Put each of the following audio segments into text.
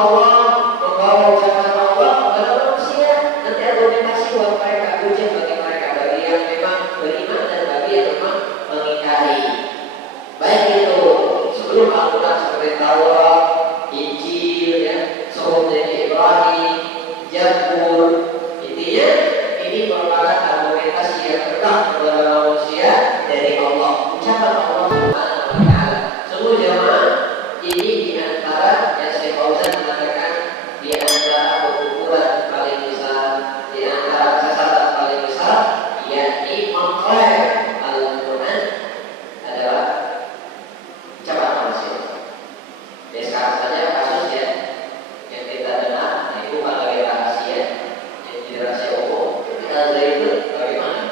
Allah, membawa ucapan Allah kepada manusia. Nanti argumentasi buat mereka, hujah bagi mereka, bagi yang memang beriman dan bagi yang memang mengingkari. Baik itu sebelum Al-Quran seperti Taurat, Injil, ya, Suhuf Nabi Ibrahim, Zabur. Intinya ini merupakan argumentasi yang tetap kepada manusia dari Allah, ucapan Allah Subhanahu wa Ta'ala. Sungguh jemaah, ini di antara yang Syekh Fauzan mengatakan di antara kekufuran paling besar, di antara kesesatan paling besar, yakni mengklaim Al-Quran adalah ucapan manusia. Ya sekarang saja kasus ya yang kita dengar, itu bukan lagi rahasia, yang jadi rahasia umum. Ketika dari itu bagaimana?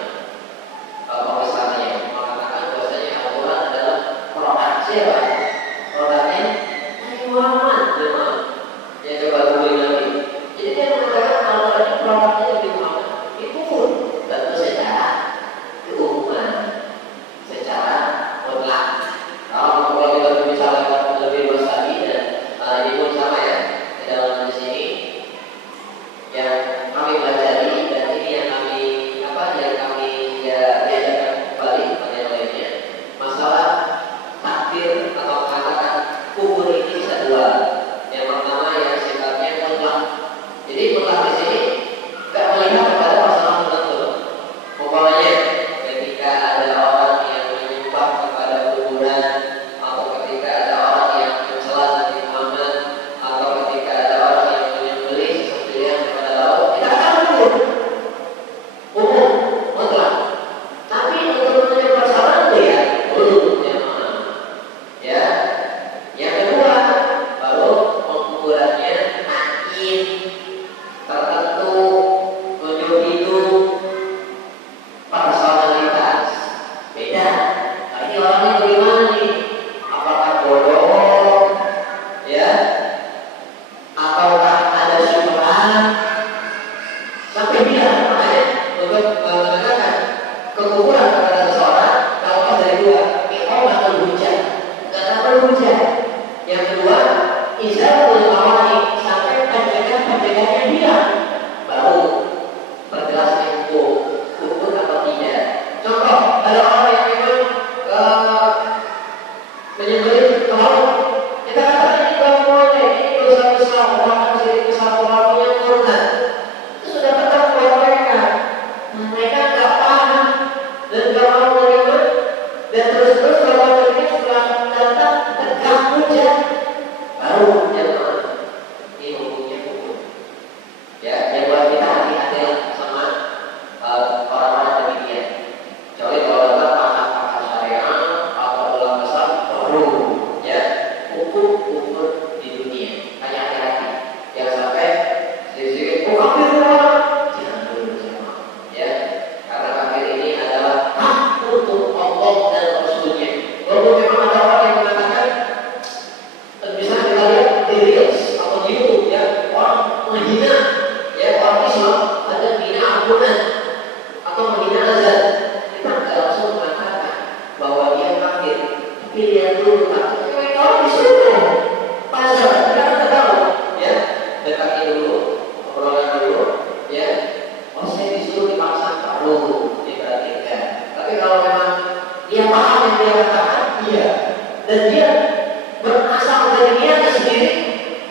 Kalau misalnya mengatakan bahwasanya Al-Quran adalah produk siapa? Produknya Nabi Muhammad, memang. Ya coba googling lagi. Jadi dia mengatakan Al-Quran ini produknya Nabi Muhammad. Itu pun tentu secara keumuman, secara mutlak. Kalau kita berbicara lebih luas lagi dan ini pun sama ya di dalam di sini yang kami pelajari dan ini yang kami diajarkan kembali pada yang lainnya, masalah takdir atau mengatakan kubur ini bisa dua. Yang pertama yang sifatnya mutlak. Jadi mutlak di sini tidak melihat kepada masalah tertentu. Umpamanya ketika ada orang yang menyembah kepada kuburan, atau ketika ada orang yang mencela Nabi Muhammad, atau ketika ada orang yang menyembelih sesembelihan kepada laut, kita akan kubur umum mutlak. Tapi untuk menyembah persoalan itu ya dulu jemaah. Ya, yang kedua baru pengukurannya nakin tertentu, tunjuk hidup, personalitas beda. Nah, ini orangnya bagaimana nih? Apakah bodoh, ya, ataukah ada syubhat? Sampai bilang makanya untuk menegakkan kekufuran kepada seseorang kalau dari dua, iqamatul hujjah, karena berhujjah. Yang kedua, izalul mawani, sampai pencegahan-pencegahan yang hilang, baru perjelasnya kufur atau tidak. Contoh, ada orang yang memang menyembelih laut, kita katakan ini tidak boleh, ini dosa besar, orang syirik besar, orang yang murtad. Itu sudah tetap buat mereka. Mereka nggak paham dan nggak mau menerima, dan terus-terus kalau mereka setelah datang tegak hujah, baru jemaah ini hukumnya kufur. Ya, yang buat kita hati-hati sama orang-orang demikian. Kecuali kalau datang pakar-pakar syariah atau ulama besar, baru ya hukum di dunia. Hanya hati-hati, jangan sampai sedikit kafir orang. Jangan dulu jemaah. Ya, karena kafir ini adalah hak untuk Allah dan Rasulnya. Walaupun memang ada orang yang mengatakan, bisa kita lihat di Reels atau di YouTube ya, orang menghina ya orang Islam, ada menghina ampunan atau menghina azan. Kita tidak langsung mengatakan bahwa dia kafir, tapi lihat dulu kafir. Orang disuruh pasal, kita tidak tahu ya, dekati dulu, obrolan dulu ya. Oh saya disuruh dipaksa, baru diperhatikan. Tapi kalau memang dia paham yang dia katakan, iya, dan dia berasal dari niatnya sendiri,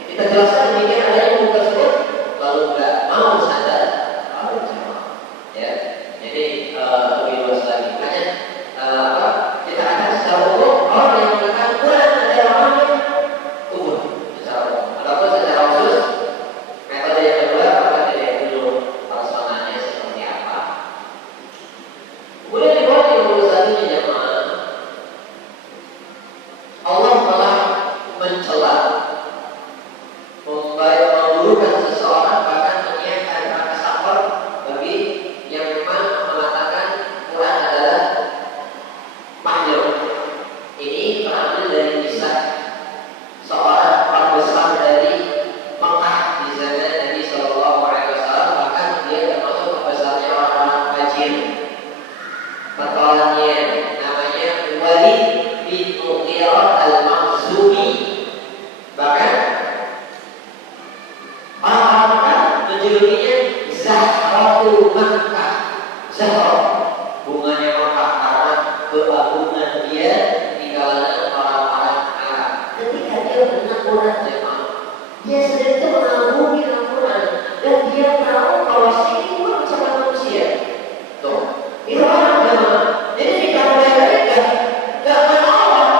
kita jelaskan demikian adanya hukum tersebut, lalu nggak mau sadar, baru jemaah. Ya, jadi lebih luas lagi. Makanya kita akan secara umum orang yang mengatakan Quran adalah orang kubur secara umum. Ataupun secara khusus metode yang kedua, maka tidak dulu personanya seperti apa. Kemudian dibawa di nomor satunya jemaah, Allah telah mencela, memburukan seseorang, bahkan menyiapkan neraka safar bagi yang memang mengatakan Quran adalah makhluk. Ini terambil dari kisah seorang pembesar dari Mekah di zaman Nabi Shallallahu Alaihi Wasallam, bahkan dia termasuk pembesarnya orang-orang fajir. Petualannya namanya Walid bin Mughirah al-Makhzumi. Bahkan Makkah Zahra, bunganya Makkah karena keagungan dia di kalangan orang-orang Arab. Ketika dia mendengar Quran jemaah, dia sendiri itu mengagumi Al-Quran dan dia tahu bahwa ini bukan ucapan manusia. Tuh, itu orang jemaah. Jadi kita mulai nggak menolak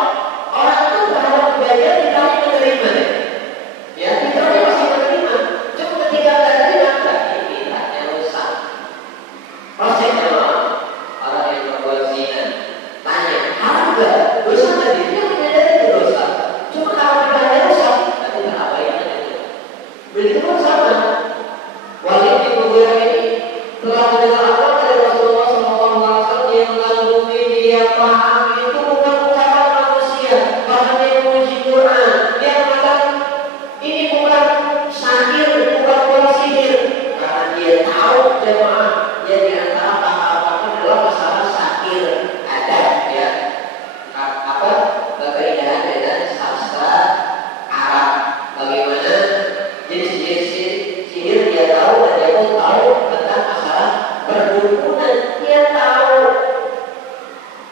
orang itu terhadap kebaikan kita menerima. Ya, kita masih menerima. Cuma ketika nggak terima, ini hanya rusak. Proses jemaah, orang yang berbuat zina, tanya, harga dosa tadi dia berbeda dari dosa. Cuma kalau kita ada dosa, tapi tak apa yang ada. Begitu pun sama. Walid bin Mughirah ini telah mendengar apa dari Rasulullah SAW. Dia mengagumi, dia paham itu bukan ucapan manusia, bahkan dia memuji Quran. Dia mengatakan ini bukan syair, bukan bola sihir, karena dia tahu jemaah dia di antara pakar-pakar adalah masalah syair ada ya apa keindahan dengan sastra Arab, bagaimana jenis-jenis sihir dia tahu dan dia pun tahu tentang masalah perdukunan dia tahu.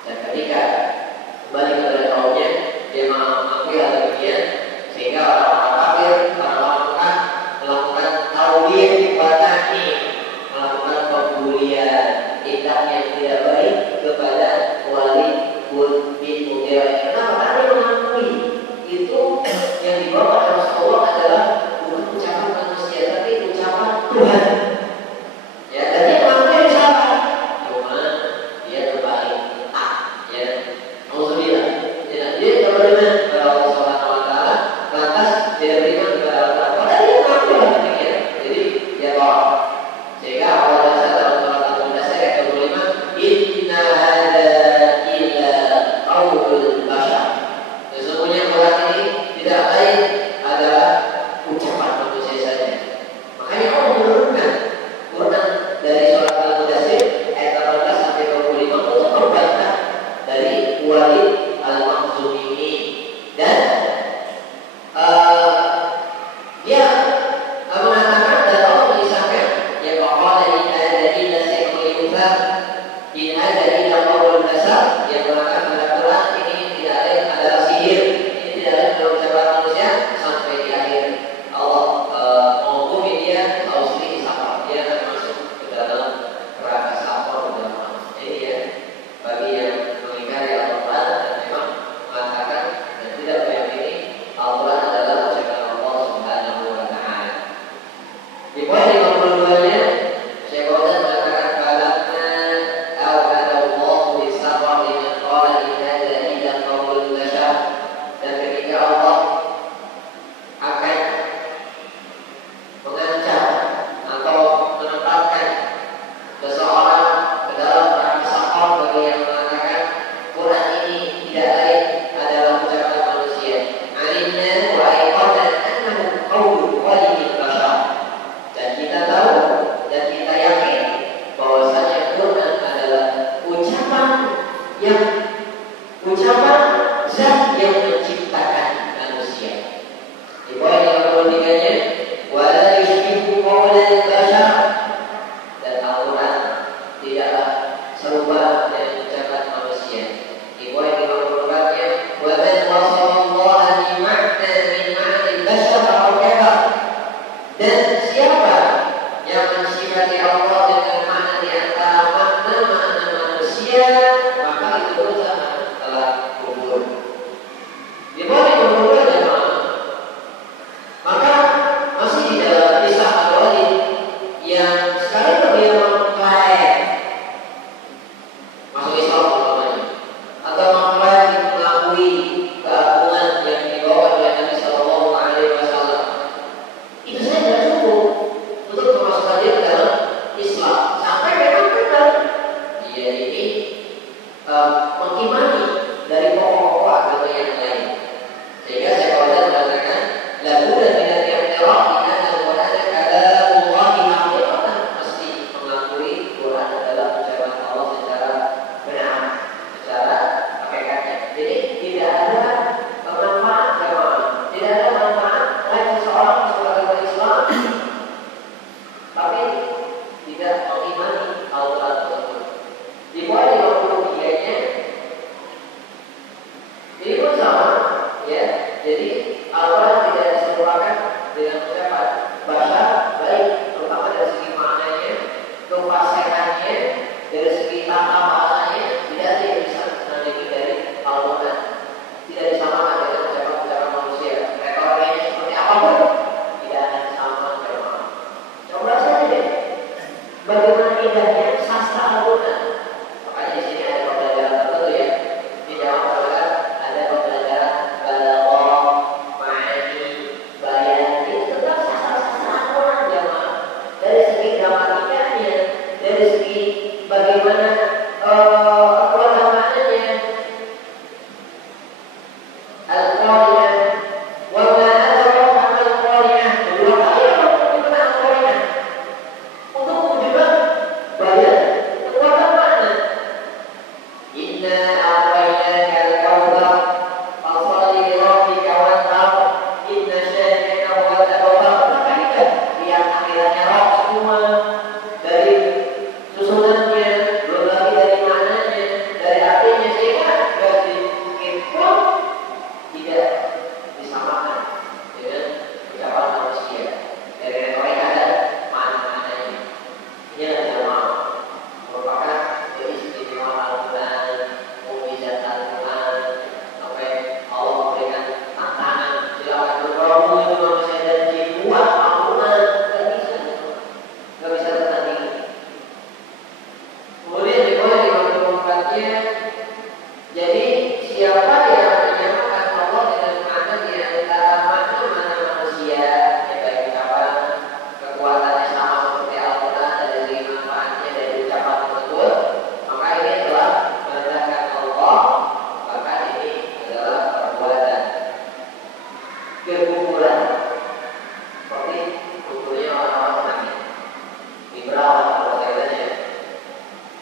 Dan ketika kembali kepada kaumnya dia mengakui hal demikian sehingga orang-orang kafir, orang-orang Mekah melakukan taubih batani, melakukan pembulian tindak yang tidak baik kepada Walid bin Mughirah. Kenapa? Karena dia mengakui itu yang dibawa oleh Rasulullah adalah bukan ucapan manusia tapi ucapan Tuhan. Ya, dan dia mengakui salah. Cuma dia kembali tak, ya. Alhamdulillah. Ya, dia kembali kepada Allah Subhanahu Wa Taala, lantas dia beriman kepada Allah. Padahal dia mengakui hal demikian. Jadi dia tolak. Sehingga Allah Taala dalam surat Al-Mudaththir ayat 25, Inna hadza illa qaulul bashar. Sesungguhnya Quran ini tidak lain adalah ucapan manusia saja. Makanya Allah menurunkan Quran dari surat Al-Mudaththir ayat 18 sampai 25 untuk membantah dari Walid Al-Makhzumi ini. Dan dia mengatakan dan Allah mengisahkan ya qala in hadza illa sihrun yuthar, in hadza illa qaulul bashar, yang mengatakan pada Quran ini tidak lain adalah sihir, ini tidak lain adalah ucapan manusia, sampai di akhir Allah menghukumi dia ausli safar, dia akan masuk ke dalam neraka safar bersama. Jadi ya bagi yang mengingkari Al-Quran dan memang mengatakan dan tidak meyakini Al-Quran adalah ucapan Allah Subhanahu Wa Taala. Di poin 52-nya Syekh Fauzan mengatakan balagna aw'adallahu bis-sabr liman qala in hadza illa qaulul bashar. Dan ketika Allah akan mengancam atau menempatkan seseorang ke dalam neraka saqar bagi yang mengatakan Quran ini tidak lain adalah ucapan manusia, alimna wa aiqadna annahu qaulul khalqil bashar. Dan kita tahu dan kita yakin bahwasanya Quran adalah ucapan zat yang menciptakan manusia. Di poin yang ke-3-nya wala yushbihu qaulal bashar, dan Al-Quran tidaklah serupa dengan ucapan manusia. Di poin yang ke-4-nya wa man wasafallaha bi ma'na min ma'anil bashar faqad kafar, dan siapa yang mensifati Allah dengan makna di antara makna-makna manusia, maka itu dosa telah kubur. Di poin yang ke-2 jemaah, maka masih di dalam kisah Al-Walid yang sekalipun dia mengklaim masuk Islam umpamanya, atau mengklaim mengakui keagungan yang dibawa oleh Nabi Sallallahu Alaihi Wasallam, itu saja tidak cukup untuk memasukkan dia ke dalam Islam. Sampai memang benar dia ini mengimani dari pokok-pokok agama yang lain. Sehingga saya Fauzan mengatakan lagu dan tidak i'tiraf bi anna al-Qur'ana kalam kumpulnya orang-orang mati. Liberal kalau saya tanya.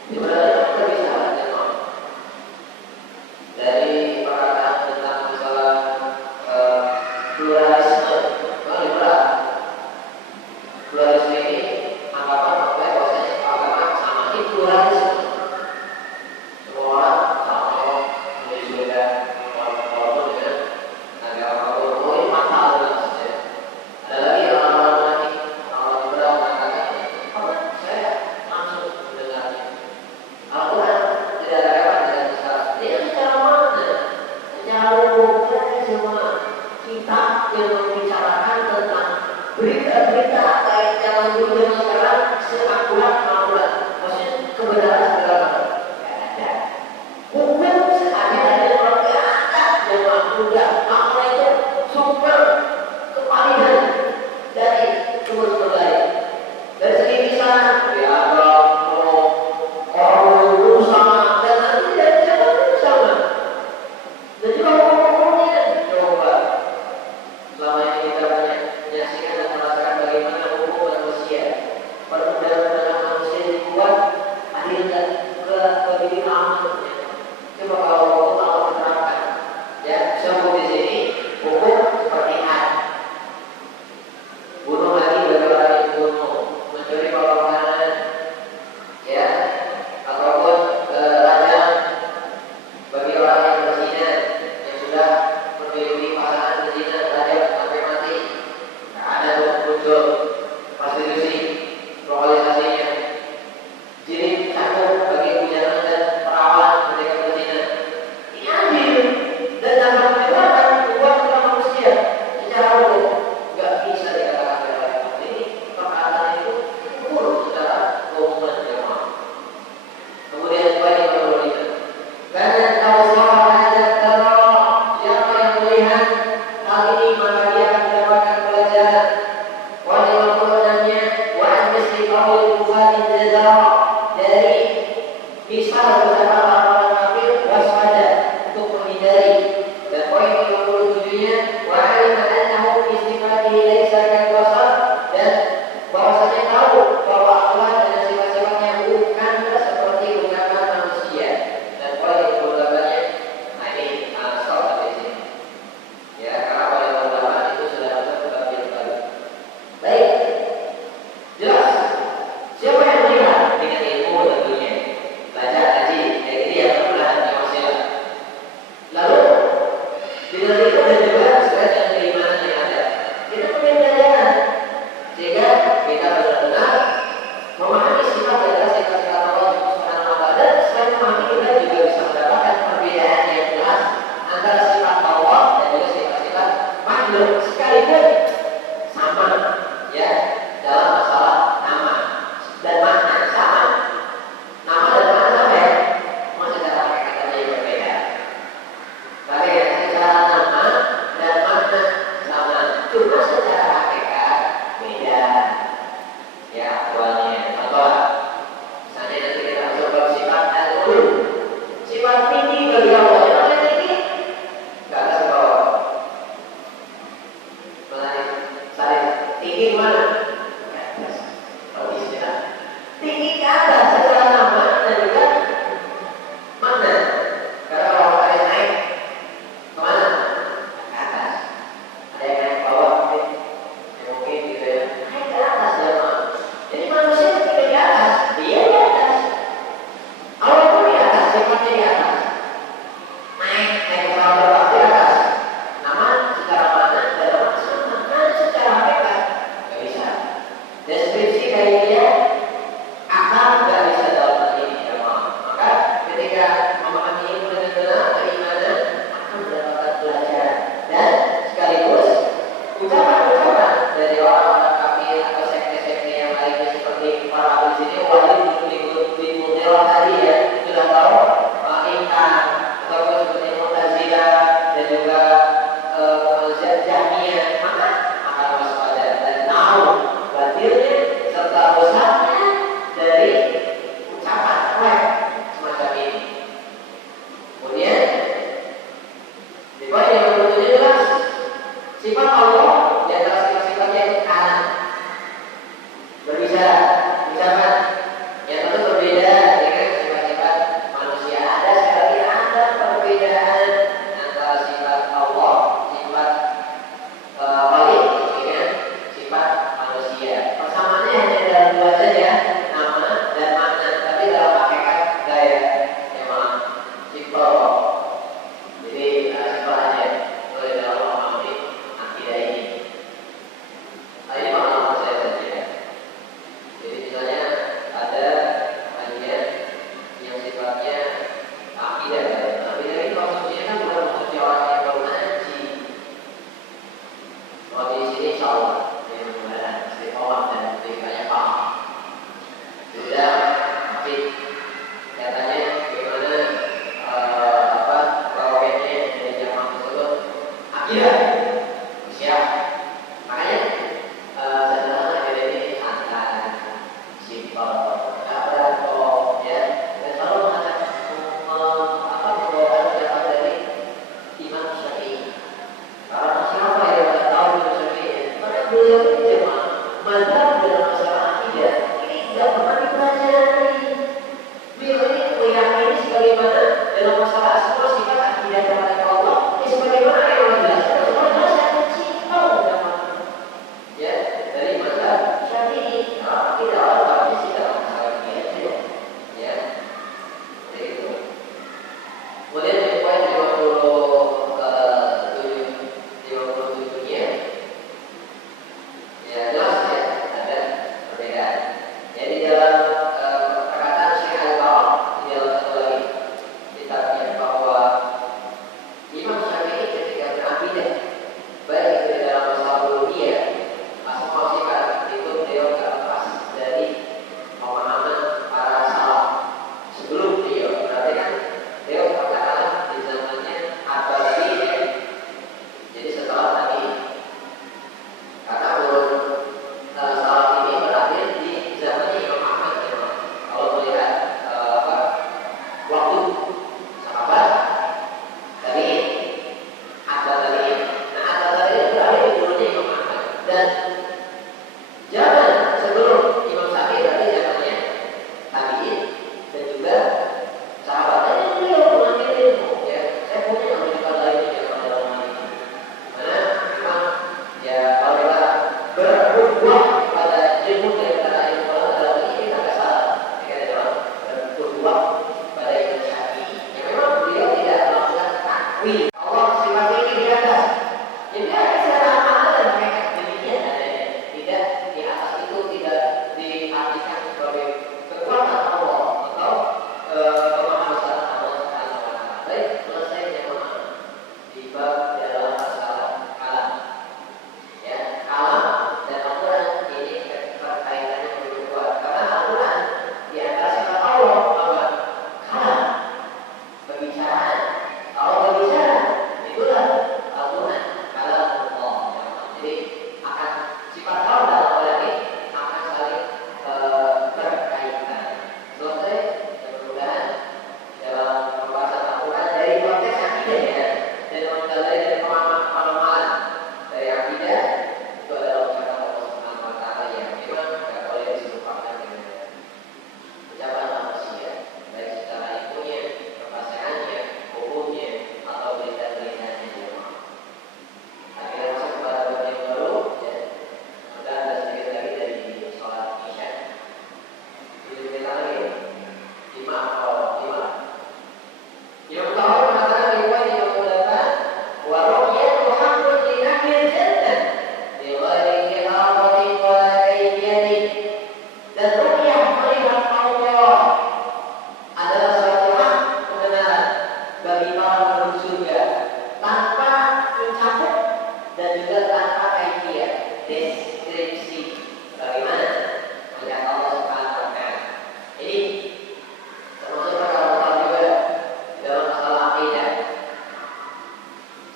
Liberal itu kita bisa jemaah. Dari perkataan tentang masalah pluralisme, liberal. Pluralisme ini anggapan bahwa bahwasanya agama sama ini pluralisme. Semua orang sama menuju surga walaupun dengan agama apapun. Oh ini fatal dan seterusnya. Ada lagi orang-orang lagi orang liberal mengatakan, apa? Saya langsung mendengarnya. Al-Quran tidak ada lewat dengan secara dia secara mana? Secara umum semua kitab yang membicarakan tentang berita-berita kayak zaman dulu dan sekarang seakurat. Maksudnya kebenaran segala tidak ada. Hukum seadil-adil kalau tidak ada yang mudah. Apa itu sumber kepalitan dari sumber lain. Dari segi lisan, dialog, orang sama dan nanti dari siapa pun sama. Jadi hukum-hukumnya coba. Selama ini kita banyak menyaksikan dan merasakan bagaimana hukum manusia, perundang-undangan manusia dibuat adil dan keadilan. Coba kalau hukum Allah diterapkan, ya, sebut di sini hukum seperti had. Bunuh lagi bagi orang yang bunuh, mencuri kalau makanan, ya, ataupun rajam bagi orang yang berzina, yang sudah memiliki pasangan berzina, rajam sampai mati. Nggak ada muncul prostitusi, lokalisasinya. Jadi satu bagi bujangan dan perawan ketika berzina. Ini adil dan dapat menyebabkan buat manusia secara umum nggak bisa dikatakan bebas. Ini perkataan itu buruk secara umum dan jemaah. Kemudian poin yang perlu diingat. Karena kalau seorang ada teror, siapa yang melihat hal ini maka dia akan mendapatkan pelajaran. Poin yang perluannya wa'an misli qaul kufarin jazara dari misal bersama orang-orang kafir waspada untuk menghindari. Dan poin yang ke-27-nya wa'alima annahu fi sifatihi laisa kal-basar dan bahwasanya tahu bahwa Allah dan sifat-sifatnya bukan seperti ucapan manusia. Dan poin yang ke-28-nya nah ini stop sampai sini. Ya, karena poin yang ke-28 itu sudah masuk ke bagian baru. Baik. Jelas. Siapa yang melihat dengan ilmu tentunya. Belajar haji, ini dia permulaan wasilah. Lalu dengan itu dan juga sesuai dengan keimanan yang ada, kita punya pelajaran sehingga kita benar-benar memahami sifat dan sifat-sifat Allah Subhanahu wa Ta'ala. Dan selain memahami kita juga bisa mendapatkan perbedaan yang jelas antara sifat Allah dan juga sifat-sifat makhluk sekalipun sama, ya, dalam masalah nama dan makna sama. Nama dan makna sama ya, cuma secara hakikatnya yang berbeda. Tapi ya, secara nama dan makna sama, cuma secara hakikat beda. Ya, awalnya contoh, misalnya nanti kita masuk ke sifat al-ulu, sifat tinggi bagi Allah. Yang namanya tinggi, ke atas ke bawah. Saling tinggi mana? Ke atas. Kalau istilah tinggi ke atas secara nama dan juga makna. Karena kalau kita naik kemana? Ke atas. Ada yang naik ke bawah mungkin, ya mungkin gitu ya. Naik ke atas ya mak. Jadi manusia ketika di atas, dia di atas. Allah pun di atas, sifatnya di atas. Naik pesawat terbang di atas. Nama secara makna dan nama secara hakikat nggak bisa. mazhab dalam masalah akidah ini tidak pernah dipelajari. Beliau ini meyakini sebagaimana dalam masalah asma sifat akidah kepada Allah, sebagaimana yang Allah jelaskan, Allah jelaskan simpel namanya. Ya, dari mazhab Syafi'i, tidak Allah sih dalam masalah akidah. Ya, seperti itu. Kemudian di poin 57-nya, ya jelas ya ada perbedaan. Jadi dalam perkataan Syekh Al-Baqir di dalam satu lagi kitabnya bahwa Imam Syafi'i ketika berakidah baik itu di dalam masalah uluhiyah, asma sifat itu beliau tak lepas dari pemahaman para salaf sebelum beliau. Berarti kan beliau terkadang di zamannya Abbasi ya. Jadi setelah tadi karena urut salaf ini berakhir di zamannya Imam Ahmad ya. Kalau melihat waktu sahabat dari Abbasi, nah Abbasi itu berakhir di urutnya Imam Ahmad dan zaman sebelum Imam Syafi'i berarti zamannya tabi'in dan juga sahabatnya beliau mengambil ilmu ya. Saya punya rujukan lain yang dalam hal ini. Karena memang ya kalau kita berbuat pada ilmu daripada ilmu Allah dalam ini kita nggak salah. Kita dalam berbuat pada ilmu Syafi'i. Ya memang beliau tidak melakukan takwil. Allah sifat ini di atas. Jadi ada secara makna dan hakikat demikian adanya. Tidak di atas itu tidak diartikan sebagai kekuatan Allah atau kemahabesaran Allah Subhanahu wa taala. Baik, selesai jemaah di bab dalam masalah kalam. Ya, kalam dan Al-Qur'an ini kaitannya begitu kuat. Karena Al-Qur'an di antara sifat Allah apa? Kalam, pembicaraan. Kalau berbicara itulah Al-Qur'an, kalam Allah. Jadi akan sifat kalam dalam Al-Qur'an ini akan saling berkaitan. Selesai, mudah-mudahan dalam pembahasan Al-Quran dari konteks akidah ya, dan mempelajari dari pemahaman dari akidah itu adalah ucapan Allah Subhanahu wa taala yang memang tidak boleh diserupakan dengan ucapan manusia, baik secara ilmunya, kefasihannya, hukumnya, atau berita-beritanya semua. Akhirnya masuk kepada bab yang baru ya. Sudah ada sedikit lagi dari sholat Isya. Jadi kita lagi 5 Imam Tahawi mengatakan riwayat yang mengatakan wa ru'yatu haqqun li ahli jannah li ghairi iharatin wa kayfiyatin. Dan ru'yah melihat Allah adalah suatu hak kebenaran bagi para penduduk surga tanpa mencakup dan juga tanpa kaifiyah, deskripsi bagaimana melihat Allah Subhanahu wa taala. Ini termasuk perkara juga dalam masalah akidah.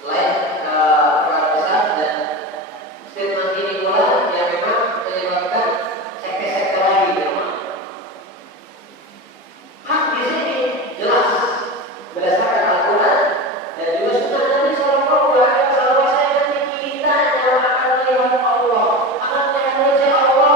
Selain perkara besar dan statement ini pula yang memang menyebabkan sekte-sekte lagi memang. Hak di sini jelas berdasarkan Al-Quran dan juga sunnah Nabi Sallallahu Alaihi Wasallam. Kita yang akan melihat Allah, akan melihat wajah Allah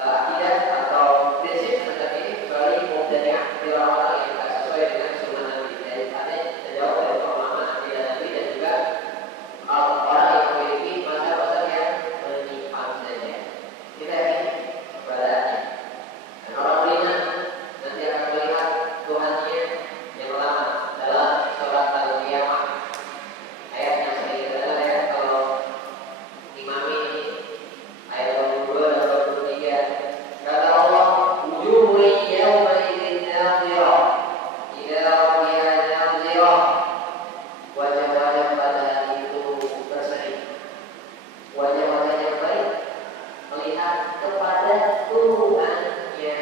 akidah atau prinsip semacam ini kecuali mubtadi'ah di orang-orang yang tidak sesuai dengan sunnah Nabi. Jadi artinya terjauh dari pemahaman akidah Nabi dan juga orang yang memiliki mazhab-mazhab yang menyimpang saja. Kita yakin keberadaannya. Dan orang beriman nanti akan melihat Tuhannya yang pertama dalam surat Al-Qiyamah. Ayat yang sering kita dengar ya, kalau imami ayat 22 dan 23. Kata Allah, wujuhun yawma idzin nadhirah ila rabbiha nadhirah. Wajah-wajah pada hari itu berseri. Wajah-wajah yang baik melihat kepada Tuhannya